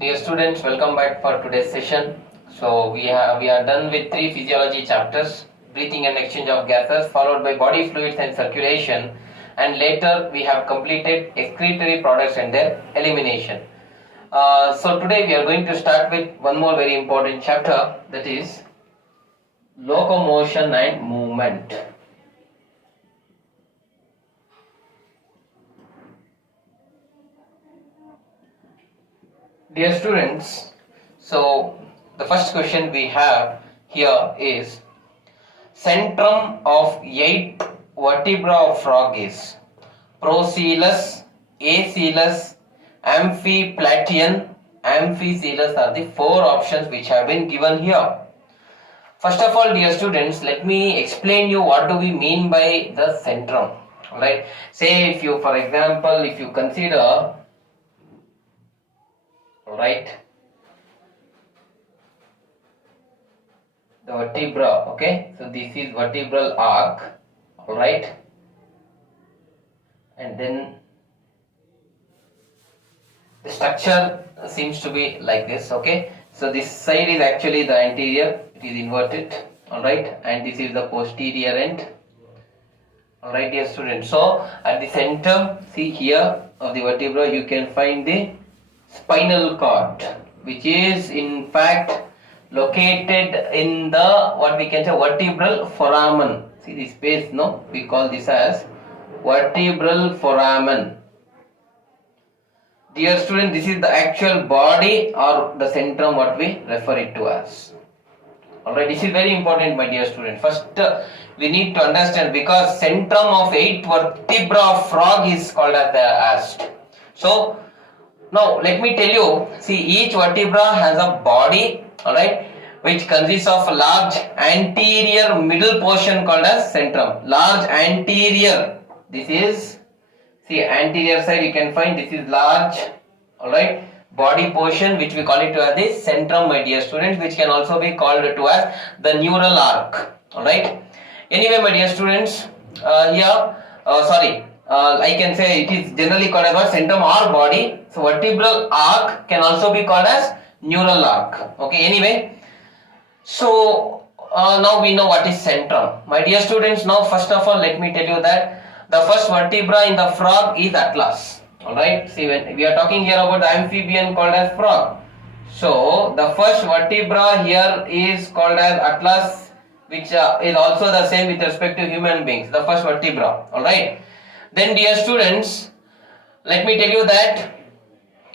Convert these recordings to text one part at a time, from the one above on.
Dear students, welcome back for today's session. So we are done with 3 physiology chapters: breathing and exchange of gases, followed by body fluids and circulation, and later we have completed excretory products and their elimination. So today we are going to start with one more very important chapter, that is locomotion and movement. Dear students, so the first question we have here is: centrum of 8 vertebra of frog is procoelus, acoelus, amphiplation, amphicoelus are the 4 options which have been given here. First of all, dear students, let me explain you what do we mean by the centrum. Alright, say if you, for example, if you consider, right, the vertebra, okay, so this is vertebral arc, alright, and then the structure seems to be like this, okay, so this side is actually the anterior, it is inverted, alright, and this is the posterior end, alright dear students. So at the center, see here of the vertebra, you can find the spinal cord, which is in fact located in the, what we can say, vertebral foramen. See this space, no, we call this as vertebral foramen. Dear student, this is the actual body or the centrum what we refer it to as. Alright, this is very important, my dear student. First we need to understand, because centrum of 8 vertebra of frog is called as the. So now let me tell you, see, each vertebra has a body, alright, which consists of a large anterior middle portion called as centrum. Large anterior, this is, see, anterior side you can find, this is large, alright, body portion which we call it to as the centrum, my dear students, which can also be called to as the neural arc, alright. Anyway, my dear students, I can say it is generally called as centrum or body. So vertebral arc can also be called as neural arc. Okay, anyway, so now we know what is centrum. My dear students, now first of all let me tell you that the first vertebra in the frog is atlas. Alright, see, when we are talking here about the amphibian called as frog. So the first vertebra here is called as atlas, which is also the same with respect to human beings, the first vertebra. Alright. Then dear students, let me tell you that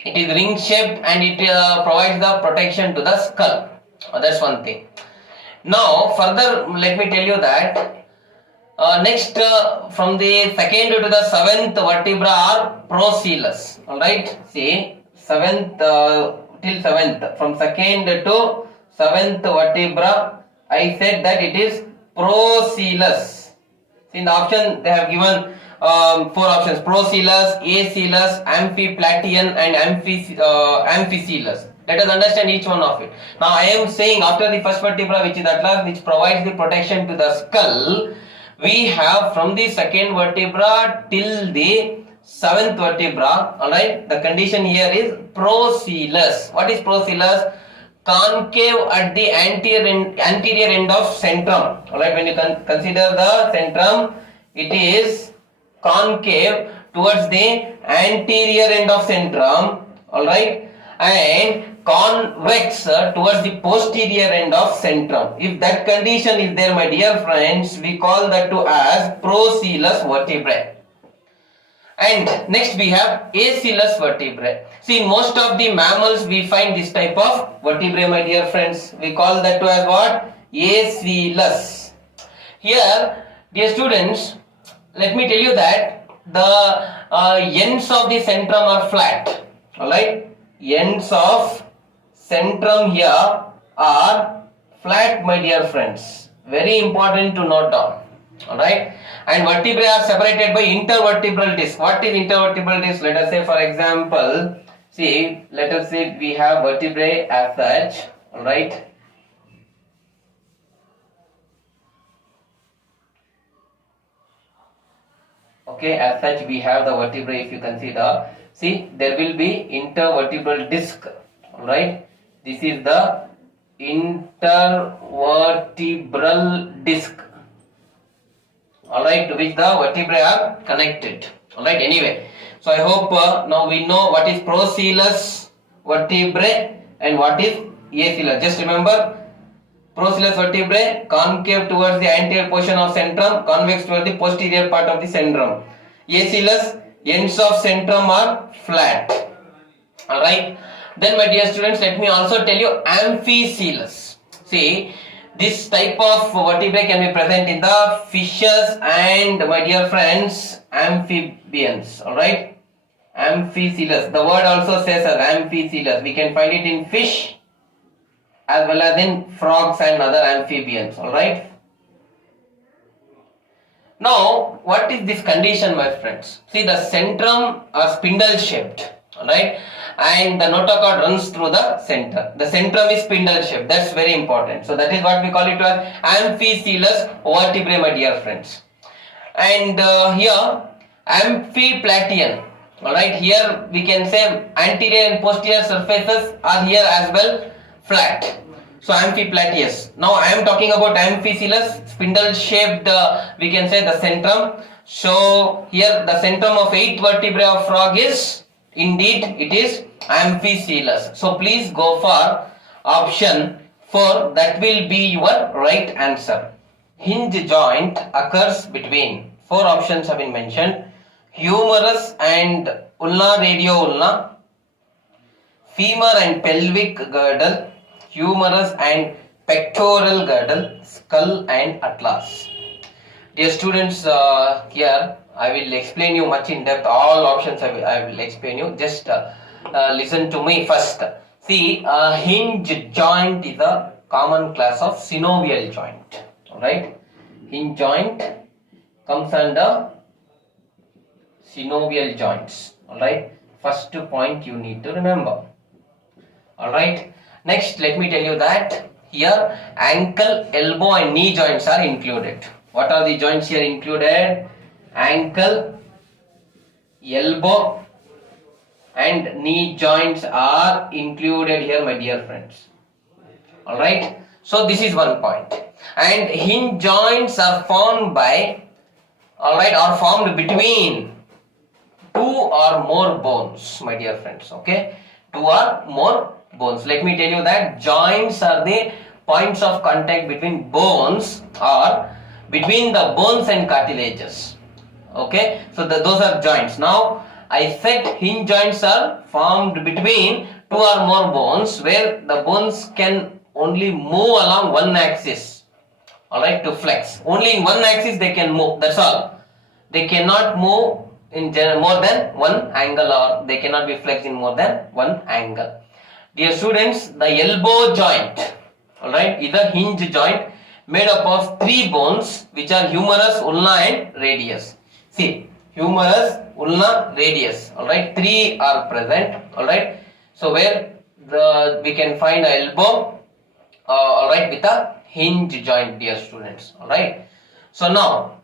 it is ring shaped and it provides the protection to the skull. That's one thing. Now further let me tell you that next from the 2nd to the 7th vertebra are procoelus. Alright, see, 7th till 7th, from 2nd to 7th vertebra I said that it is procoelus. See, in the option they have given 4 options: procoelus, acoelus, amphiplation and amphicoelus. Let us understand each one of it. Now I am saying after the first vertebra, which is atlas, which provides the protection to the skull, we have from the 2nd vertebra till the 7th vertebra, alright, the condition here is procoelus. What is procoelus? Concave at the anterior end of centrum. Alright, when you consider the centrum, it is concave towards the anterior end of centrum, alright, and convex towards the posterior end of centrum. If that condition is there, my dear friends, we call that to as procoelus vertebrae. And next we have acoelus vertebrae. See, in most of the mammals we find this type of vertebrae, my dear friends. We call that to as what? Acoelus. Here, dear students, let me tell you that the ends of the centrum are flat. Alright, ends of centrum here are flat, my dear friends. Very important to note down. Alright, and vertebrae are separated by intervertebral disc. What is intervertebral disc? Let us say, for example, see, let us say we have vertebrae as such. Alright, okay, as such we have the vertebrae. If you consider, see, there will be intervertebral disc, Alright, this is the intervertebral disc. Alright, to which the vertebrae are connected. Alright, anyway, so I hope now we know what is procoelous vertebrae and what is acoelous. Just remember, procoelous vertebrae concave towards the anterior portion of centrum, convex towards the posterior part of the centrum. Acoelous, ends of centrum are flat. Alright, then my dear students, let me also tell you amphicoelous. See, this type of vertebrae can be present in the fishes and, my dear friends, amphibians. Alright, amphicoelous, the word also says as amphicoelous. We can find it in fish as well as in frogs and other amphibians. Alright, now what is this condition, my friends? See, the centrum are spindle shaped. Alright, and the notochord runs through the center. The centrum is spindle shaped. That's very important. So that is what we call it as amphicoelous vertebrae, my dear friends. And here amphiplatean. Alright, here we can say anterior and posterior surfaces are here as well flat. So amphiplateous. Now I am talking about amphicoelous, spindle shaped, we can say the centrum. So here the centrum of 8th vertebrae of frog is, indeed, it is amphicoelous. So please go for option 4. That will be your right answer. Hinge joint occurs between, 4 options have been mentioned: humerus and ulna radio ulna, femur and pelvic girdle, humerus and pectoral girdle, skull and atlas. Dear students, here I will explain you much in depth. All options I will explain you. Just listen to me first. See, hinge joint is a common class of synovial joint. Alright, hinge joint comes under synovial joints. Alright, first point you need to remember. Alright, next let me tell you that here ankle, elbow and knee joints are included. What are the joints here included? Ankle, elbow and knee joints are included here, my dear friends. Alright, so this is one point. And hinge joints are formed by, alright, are formed between 2 or more bones, my dear friends. Okay, 2 or more bones. Let me tell you that joints are the points of contact between bones or between the bones and cartilages. Okay, so those are joints. Now I said hinge joints are formed between 2 or more bones where the bones can only move along one axis. Alright, to flex. Only in one axis they can move. That's all. They cannot move in more than one angle, or they cannot be flexed in more than one angle. Dear students, the elbow joint, alright, is a hinge joint made up of 3 bones which are humerus, ulna and radius. See, humerus, ulna, radius. Alright, 3 are present. Alright, so where we can find a elbow, alright, with a hinge joint, dear students. Alright, so now,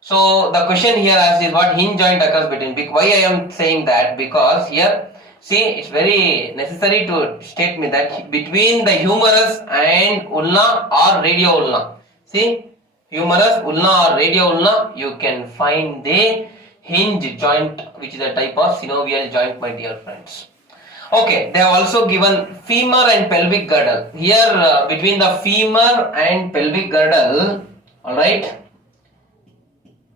so the question here asks is what hinge joint occurs between. Why I am saying that? Because here, see, it's very necessary to state me that between the humerus and ulna or radio ulna. See, humerus, ulna or radio ulna, you can find the hinge joint, which is a type of synovial joint, my dear friends. Okay, they have also given femur and pelvic girdle. Here between the femur and pelvic girdle, alright,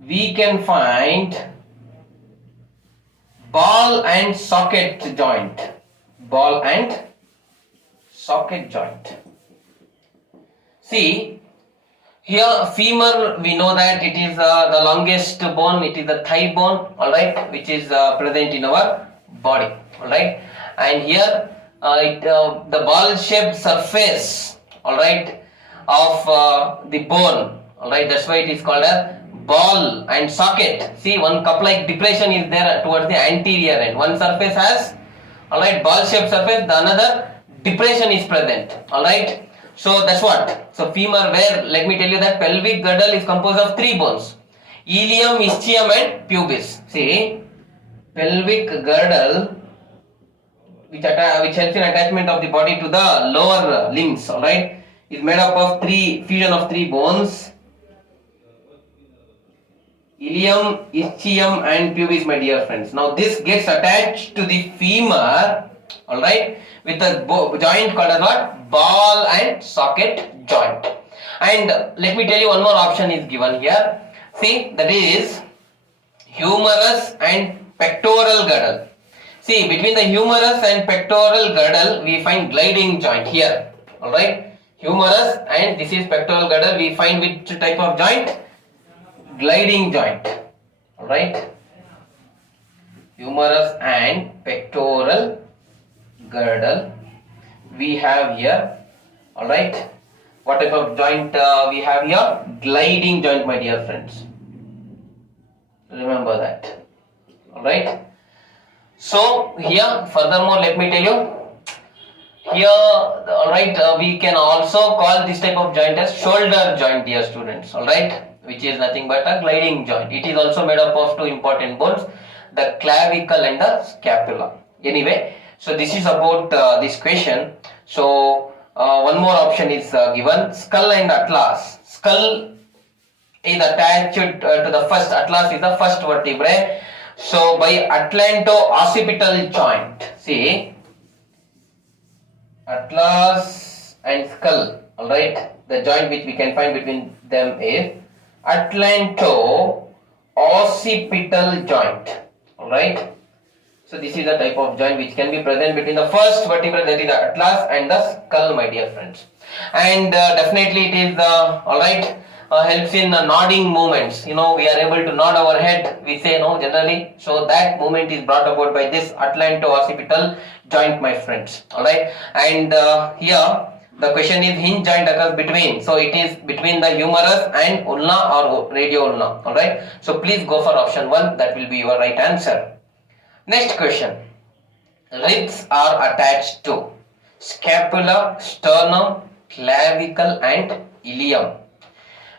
we can find ball and socket joint. Ball and socket joint. See, here femur, we know that it is the longest bone, it is the thigh bone, alright, which is present in our body, alright. And here the ball shaped surface, alright, of the bone, alright, that's why it is called a ball and socket. See, one cup like depression is there towards the anterior end. One surface has, alright, ball shaped surface, the another depression is present, alright. So that's what. So femur, where, let me tell you that pelvic girdle is composed of 3 bones: ilium, ischium and pubis. See, pelvic girdle which helps in attachment of the body to the lower limbs, all right, is made up of fusion of three bones: ilium, ischium, and pubis, my dear friends. Now this gets attached to the femur, all right, with a joint called as what? Ball and socket joint. And let me tell you, one more option is given here. See, that is humerus and pectoral girdle. See, between the humerus and pectoral girdle, we find gliding joint here. All right, humerus and this is pectoral girdle. We find which type of joint? Gliding joint. All right, humerus and pectoral girdle we have here. All right, what type of joint we have here? Gliding joint, my dear friends. Remember that. All right. So here, furthermore, let me tell you. Here, all right, we can also call this type of joint as shoulder joint, dear students. All right, which is nothing but a gliding joint. It is also made up of two important bones, the clavicle and the scapula. Anyway, so this is about this question. So one more option is given: skull and atlas. Skull is attached to the first, atlas is the first vertebrae. So by atlanto-occipital joint, see, atlas and skull, all right, the joint which we can find between them is atlanto-occipital joint, all right. So this is the type of joint which can be present between the first vertebra, that is the atlas, and the skull, my dear friends. And definitely it is all right, helps in nodding movements. You know, we are able to nod our head, we say, no, generally. So that movement is brought about by this atlanto-occipital joint, my friends. All right. And here the question is, hinge joint occurs between. So it is between the humerus and ulna or radio ulna. All right. So please go for option 1. That will be your right answer. Next question. Ribs are attached to scapula, sternum, clavicle, and ilium.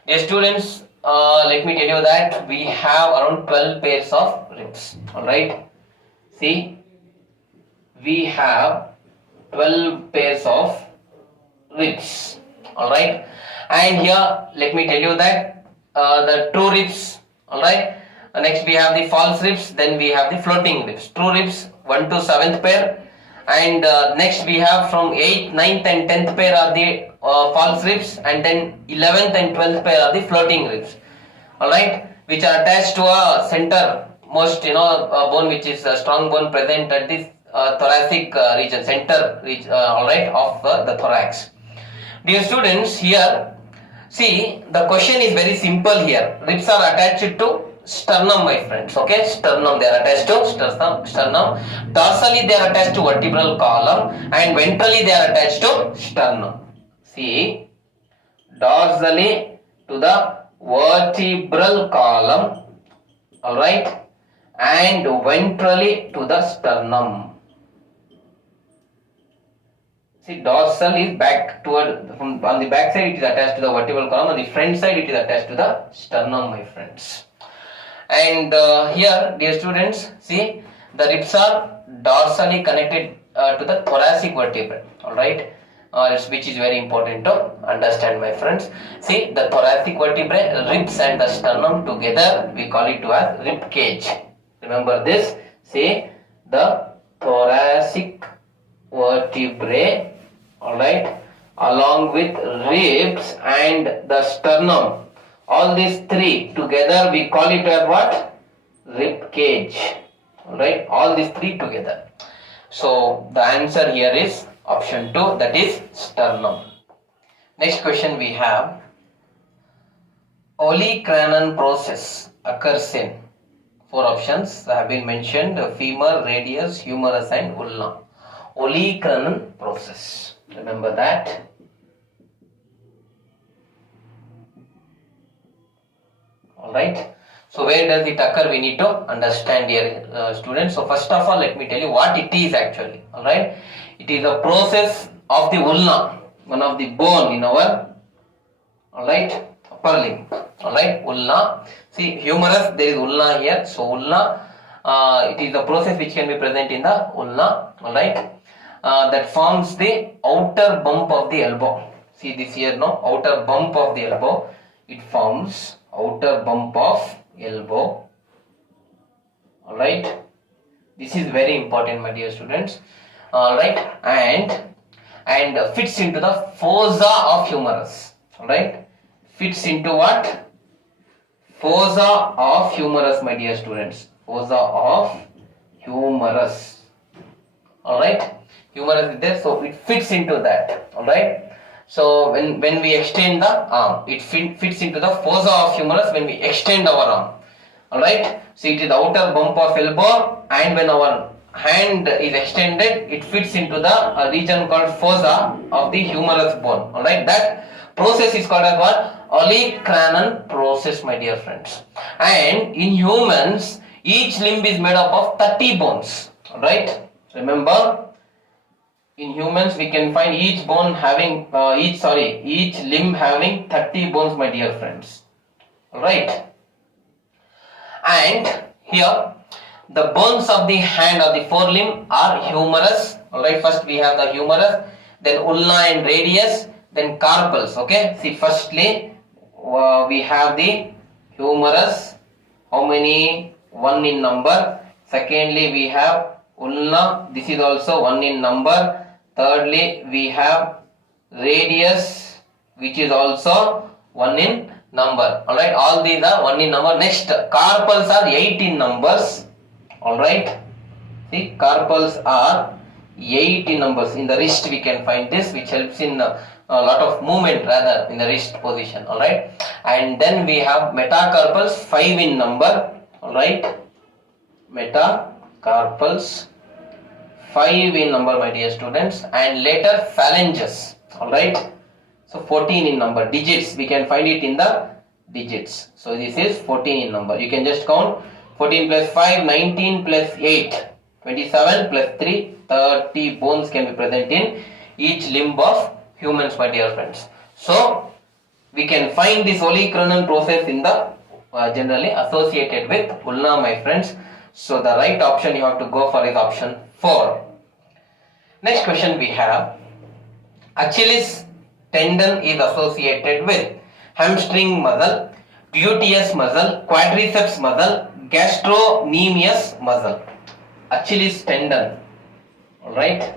Dear students, let me tell you that we have around 12 pairs of ribs. All right. See, we have 12 pairs of ribs. All right. And here, let me tell you that the true ribs. All right. Next, we have the false ribs. Then we have the floating ribs. True ribs 1 to 7th pair. And next we have from 8th, 9th and 10th pair are the false ribs, and then 11th and 12th pair are the floating ribs. Alright, which are attached to a center most bone, which is a strong bone present at this thoracic region, center region, alright, of the thorax. Dear students, here see, the question is very simple here. Ribs are attached to sternum, my friends. Okay, sternum, they are attached to sternum. Dorsally they are attached to vertebral column, and ventrally they are attached to sternum. See, dorsally to the vertebral column, all right, and ventrally to the sternum. See, dorsal is back toward, on the back side it is attached to the vertebral column, on the front side it is attached to the sternum, my friends. And here, dear students, see, the ribs are dorsally connected to the thoracic vertebrae, all right, which is very important to understand, my friends. See, the thoracic vertebrae, ribs and the sternum together, we call it as rib cage. Remember this. See, the thoracic vertebrae, all right, along with ribs and the sternum. All these three together, we call it as what? Rib cage. Alright, all these three together. So the answer here is option 2, that is sternum. Next question we have. Olecranon process occurs in 4 options have been mentioned: femur, radius, humerus, and ulna. Olecranon process. Remember that. Alright, so where does it occur? We need to understand, dear students. So first of all, let me tell you what it is actually. Alright, it is a process of the ulna, one of the bone in our, alright, upper limb. Alright, ulna. See, humerus, there is ulna here. So ulna, it is a process which can be present in the ulna. Alright, that forms the outer bump of the elbow. See this here, no? Outer bump of the elbow. It forms outer bump of elbow. Alright. This is very important, my dear students. Alright. And fits into the fossa of humerus. Alright. Fits into what? Fossa of humerus, my dear students. Fossa of humerus. Alright. Humerus is there, so it fits into that. Alright. So when we extend the arm, it fits into the fossa of humerus when we extend our arm. Alright. So it is the outer bump of elbow, and when our hand is extended, it fits into the region called fossa of the humerus bone. Alright. That process is called as what? Olecranon process, my dear friends. And in humans, each limb is made up of 30 bones. Alright. Remember, in humans we can find each bone having each limb having 30 bones, my dear friends. Alright. And here the bones of the hand or the forelimb are humerus. Alright, first we have the humerus, then ulna and radius, then carpals. Okay, see, firstly we have the humerus. How many? 1 in number. Secondly, we have ulna. This is also 1 in number. Thirdly, we have radius, which is also 1 in number. Alright, all these are 1 in number. Next, carpals are 8 in numbers. Alright, see, carpals are 8 in numbers. In the wrist we can find this, which helps in a lot of movement rather in the wrist position. Alright, and then we have metacarpals, 5 in number. Alright, metacarpals 5 in number, my dear students, and later phalanges. Alright, so 14 in number. Digits, we can find it in the digits. So this is 14 in number. You can just count 14 plus 5, 19 plus 8, 27 plus 3, 30 bones can be present in each limb of humans, my dear friends. So we can find this olecranon process in the generally associated with ulna, my friends. So the right option you have to go for is option 4. Next question we have, Achilles tendon is associated with hamstring muscle, gluteus muscle, quadriceps muscle, gastrocnemius muscle. Achilles tendon. Alright.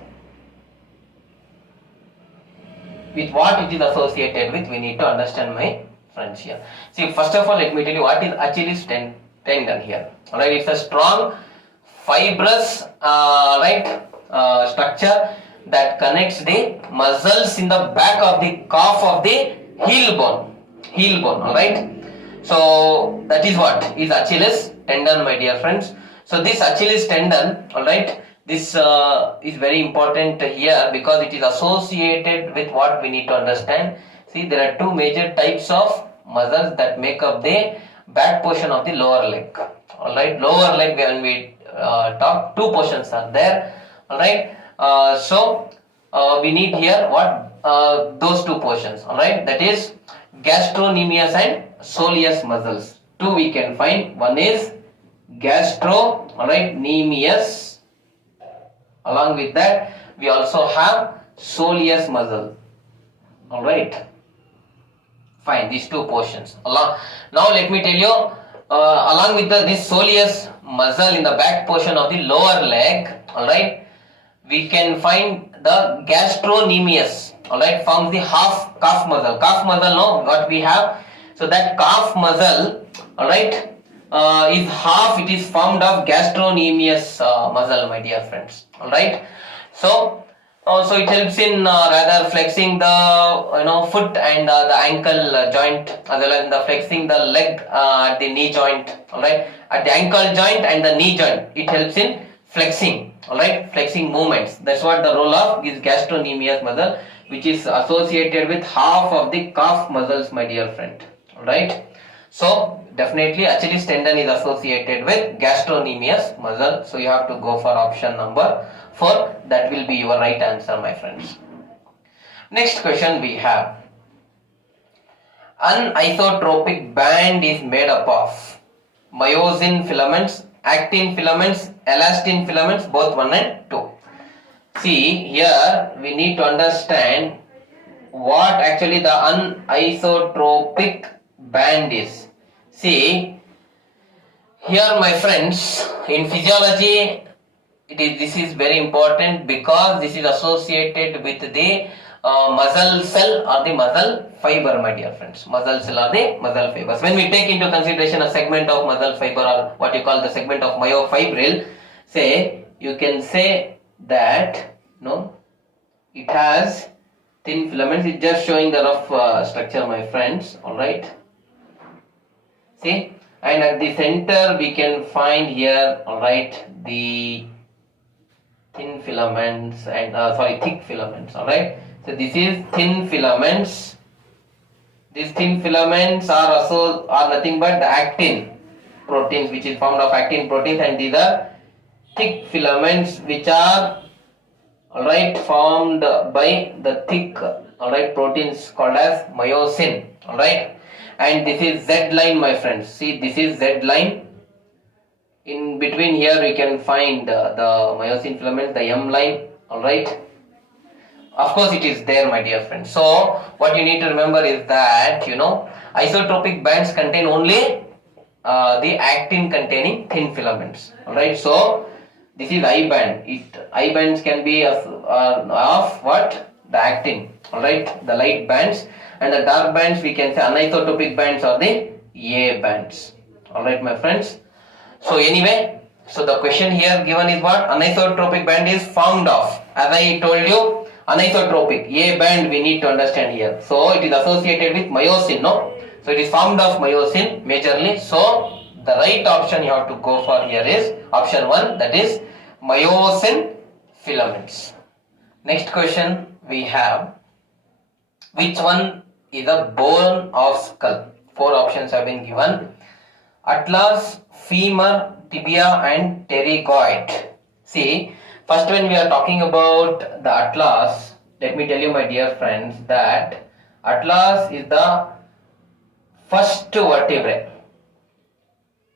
With what it is associated with, we need to understand, my friends, here. See, first of all, let me tell you what is Achilles tendon here. Alright, it's a strong fibrous structure that connects the muscles in the back of the calf of the heel bone. Alright. So that is what is Achilles tendon, my dear friends. So this Achilles tendon, alright, this is very important here because it is associated with what we need to understand. See, there are two major types of muscles that make up the back portion of the lower leg. Alright, lower leg, when we talk, two portions are there. Alright, so we need here what those two portions. Alright, that is gastrocnemius and soleus muscles. Two we can find. One is gastrocnemius. Along with that, we also have soleus muscle. Alright, fine, these two portions. Now let me tell you, along with this soleus muscle in the back portion of the lower leg, alright, we can find the gastrocnemius. Alright, forms the half calf muscle. Calf muscle, no, what we have. So that calf muscle, alright, is half, it is formed of gastrocnemius muscle, my dear friends. Alright, so it helps in rather flexing the foot and the ankle joint, as well as in the flexing the leg at the knee joint. Alright, at the ankle joint and the knee joint, it helps in flexing. Alright, flexing movements. That's what the role of is gastrocnemius muscle, which is associated with half of the calf muscles, my dear friend. Alright, so definitely Achilles tendon is associated with gastrocnemius muscle. So you have to go for option number 4. That will be your right answer, my friends. Next question we have, an isotropic band is made up of myosin filaments, actin filaments, elastin filaments, both 1 and 2. See, here we need to understand what actually the anisotropic band is. See, here my friends, in physiology, this is very important because this is associated with the muscle cell or the muscle fiber, my dear friends. Muscle cell or the muscle fibers. When we take into consideration a segment of muscle fiber or what you call the segment of myofibril, say you can say that it has thin filaments. It's just showing the rough structure, my friends. All right. See, and at the center we can find here, all right, the thin filaments and thick filaments. All right. So this is thin filaments. These thin filaments are nothing but the actin proteins, which is formed of actin proteins, and these are thick filaments, which are formed by the thick proteins called as myosin. All right, and this is Z line, my friends. See, this is Z line. In between here we can find the myosin filaments, the M line. All right. Of course, it is there, my dear friends. So, what you need to remember is that, isotropic bands contain only the actin containing thin filaments. Alright, so this is I band. I bands can be of what? The actin. Alright, the light bands, and the dark bands we can say anisotropic bands or the A bands. Alright, my friends. So, anyway, so the question here given is what? Anisotropic band is formed of. As I told you, anisotropic, A band we need to understand here. So it is associated with myosin, no? So it is formed of myosin majorly. So the right option you have to go for here is option 1, that is myosin filaments. Next question we have, which one is a bone of skull? 4 options have been given: atlas, femur, tibia and pterygoid. See, first, when we are talking about the atlas, let me tell you, my dear friends, that atlas is the first vertebrae.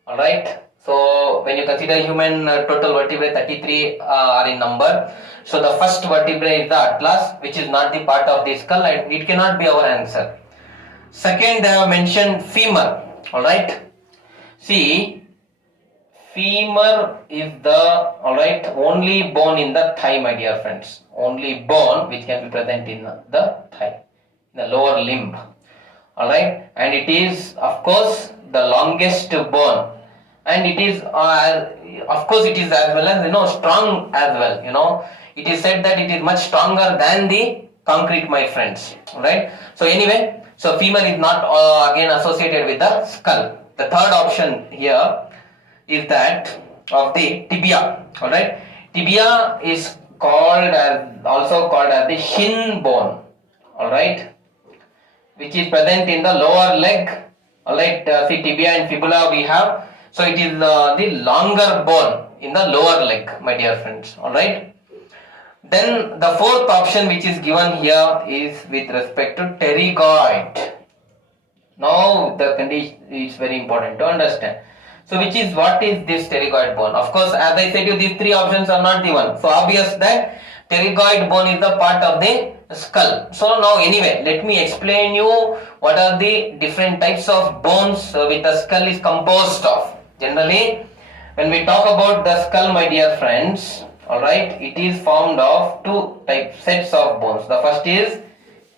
Alright, so when you consider human total vertebrae, 33 are in number. So the first vertebrae is the atlas, which is not the part of the skull, and it cannot be our answer. Second, they have mentioned femur. Alright, see, femur is the only bone in the thigh, my dear friends. Only bone which can be present in the thigh, in the lower limb. Alright, and it is of course the longest bone, and it is of course it is as well as strong as well. It is said that it is much stronger than the concrete, my friends. Right. So anyway, so femur is not again associated with the skull. The third option here is that of the tibia. Alright, tibia is also called as the shin bone. Alright, which is present in the lower leg. Alright, see, tibia and fibula we have. So it is the longer bone in the lower leg, my dear friends. Alright, then the fourth option which is given here is with respect to pterygoid. Now the condition is very important to understand. So what is this pterygoid bone? Of course, as I said you, these 3 options are not the one. So obvious that pterygoid bone is the part of the skull. So now anyway, let me explain you what are the different types of bones which the skull is composed of. Generally, when we talk about the skull, my dear friends, alright, it is formed of 2 sets of bones. The first is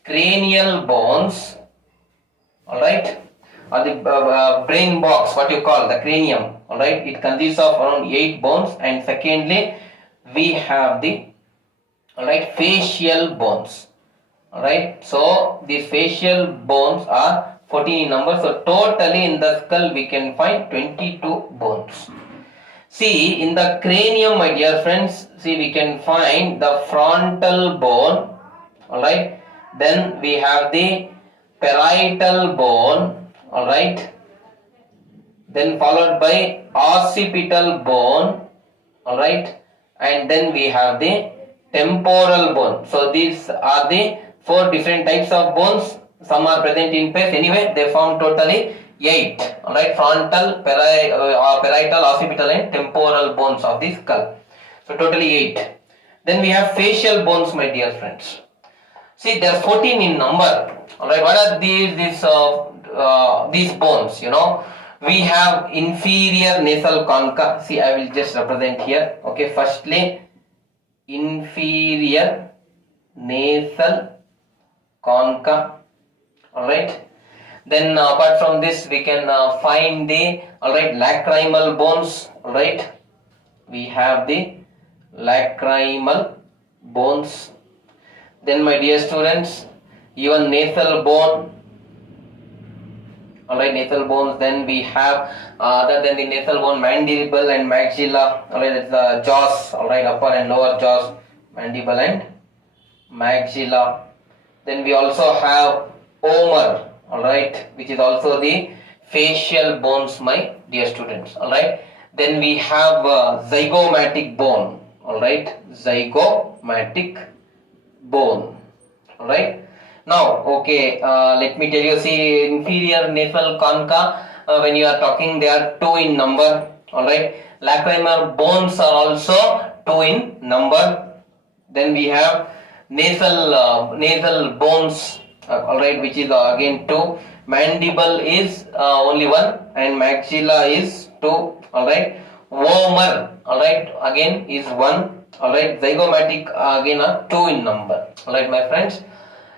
cranial bones, alright, or the brain box, what you call the cranium. Alright, it consists of around 8 bones, and secondly we have the facial bones. Alright, so these facial bones are 14 in number. So totally in the skull we can find 22 bones. See, in the cranium, my dear friends, see, we can find the frontal bone. Alright, then we have the parietal bone. Alright, then followed by occipital bone. Alright, and then we have the temporal bone. So these are the 4 different types of bones. Some are present in pairs. Anyway, they form totally 8. Alright, frontal, parietal, occipital and temporal bones of the skull. So totally 8. Then we have facial bones, my dear friends. See, there are 14 in number. Alright, what are these bones? You know, we have inferior nasal concha. See, I will just represent here. Okay, firstly, inferior nasal concha. Alright. Then apart from this, we can find the lacrimal bones. Alright. We have the lacrimal bones. Then, my dear students, even nasal bone. Alright, nasal bones. Then we have other than the nasal bone, mandible and maxilla. Alright, that's the jaws. Alright, upper and lower jaws, mandible and maxilla. Then we also have omer. Alright, which is also the facial bones, my dear students. Alright, then we have zygomatic bone. Alright, zygomatic bone. Alright, now okay, let me tell you, see, inferior nasal concha, when you are talking, they are 2 in number. Alright, lacrimal bones are also 2 in number. Then we have nasal bones, alright, which is again 2. Mandible is only 1 and maxilla is 2. Alright, vomer, alright, again is 1. Alright, zygomatic again are 2 in number. Alright, my friends.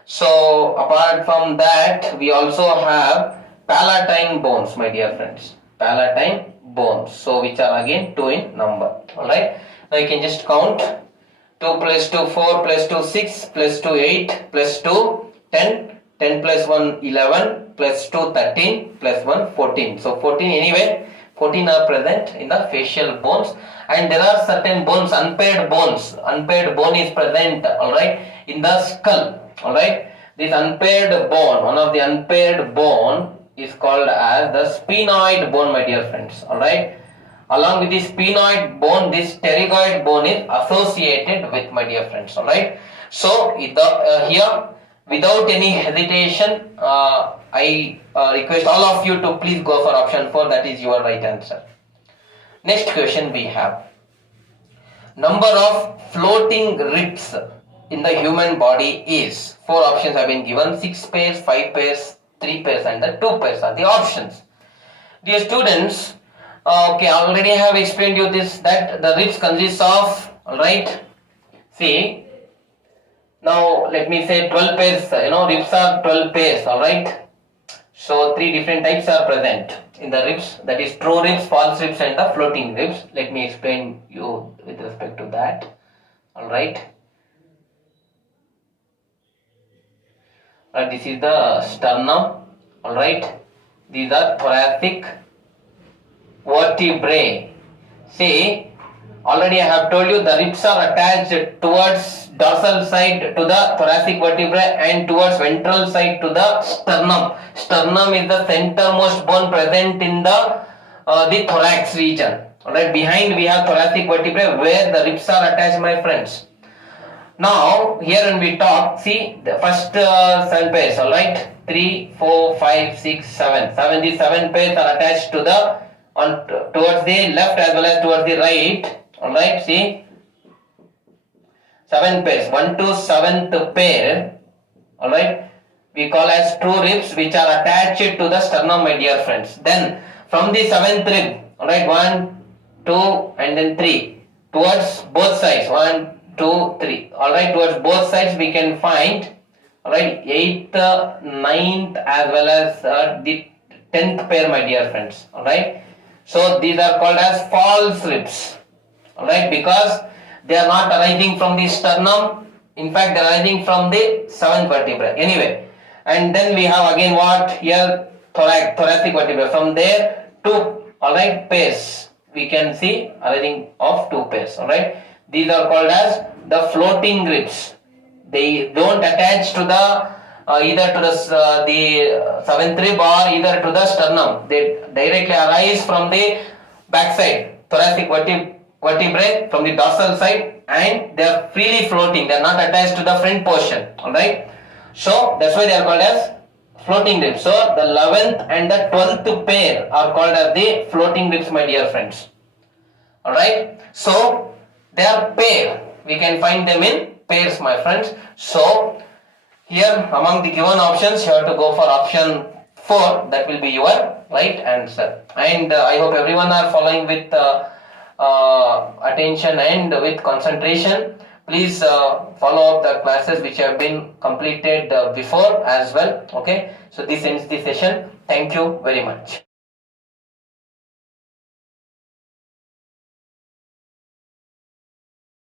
So apart from that, we also have palatine bones, my dear friends. Palatine bones, so which are again 2 in number. Alright, now you can just count. 2 plus 2 4 plus 2 6 plus 2 8 plus 2 10, 10 plus 1 11 plus 2 13 plus 1 14. So 14 anyway. 14 are present in the facial bones, and there are certain bones, unpaired bones. Unpaired bone is present, alright, in the skull. Alright, this unpaired bone, one of the unpaired bone is called as the sphenoid bone, my dear friends. Alright, along with this sphenoid bone, this pterygoid bone is associated with, my dear friends. Alright, so here, without any hesitation, I request all of you to please go for option 4. That is your right answer. Next question we have. Number of floating ribs in the human body is, 4 options have been given. 6 pairs, 5 pairs, 3 pairs and the 2 pairs are the options. Dear students, okay, I already have explained you this, that the ribs consist of, alright, see, now let me say 12 pairs, ribs are 12 pairs, alright. So 3 different types are present in the ribs, that is true ribs, false ribs and the floating ribs. Let me explain you with respect to that. Alright. This is the sternum. Alright. These are thoracic vertebrae. See, already I have told you the ribs are attached towards dorsal side to the thoracic vertebrae and towards ventral side to the sternum. Sternum is the centermost bone present in the thorax region. Alright, behind we have thoracic vertebrae where the ribs are attached, my friends. Now, here when we talk, see the first 7 pairs, alright, 3, 4, 5, 6, 7. These 7 pairs are attached to the towards the left as well as towards the right. Alright, see, 7 pairs, 1 to 7th pair, alright, we call as true ribs which are attached to the sternum, my dear friends. Then from the 7th rib, alright, 1, 2 and then 3, towards both sides, 1, 2, 3, alright, towards both sides we can find, alright, 8th, 9th as well as the 10th pair, my dear friends, alright. So these are called as false ribs. Alright, because they are not arising from the sternum, in fact they are arising from the 7th vertebra. Anyway, and then we have again what here, thoracic vertebra. From there 2, alright, pairs we can see arising of 2 pairs. Alright, these are called as the floating ribs. They don't attach to the either to the 7th rib or either to the sternum. They directly arise from the backside, thoracic vertebrae from the dorsal side, and they are freely floating. They are not attached to the front portion. Alright, so that's why they are called as floating ribs. So the 11th and the 12th pair are called as the floating ribs, my dear friends. Alright, so they are pair. We can find them in pairs, my friends. So here among the given options, you have to go for option 4. That will be your right answer. And I hope everyone are following with attention and with concentration. Please follow up the classes which have been completed before as well. Okay. So this ends the session. Thank you very much.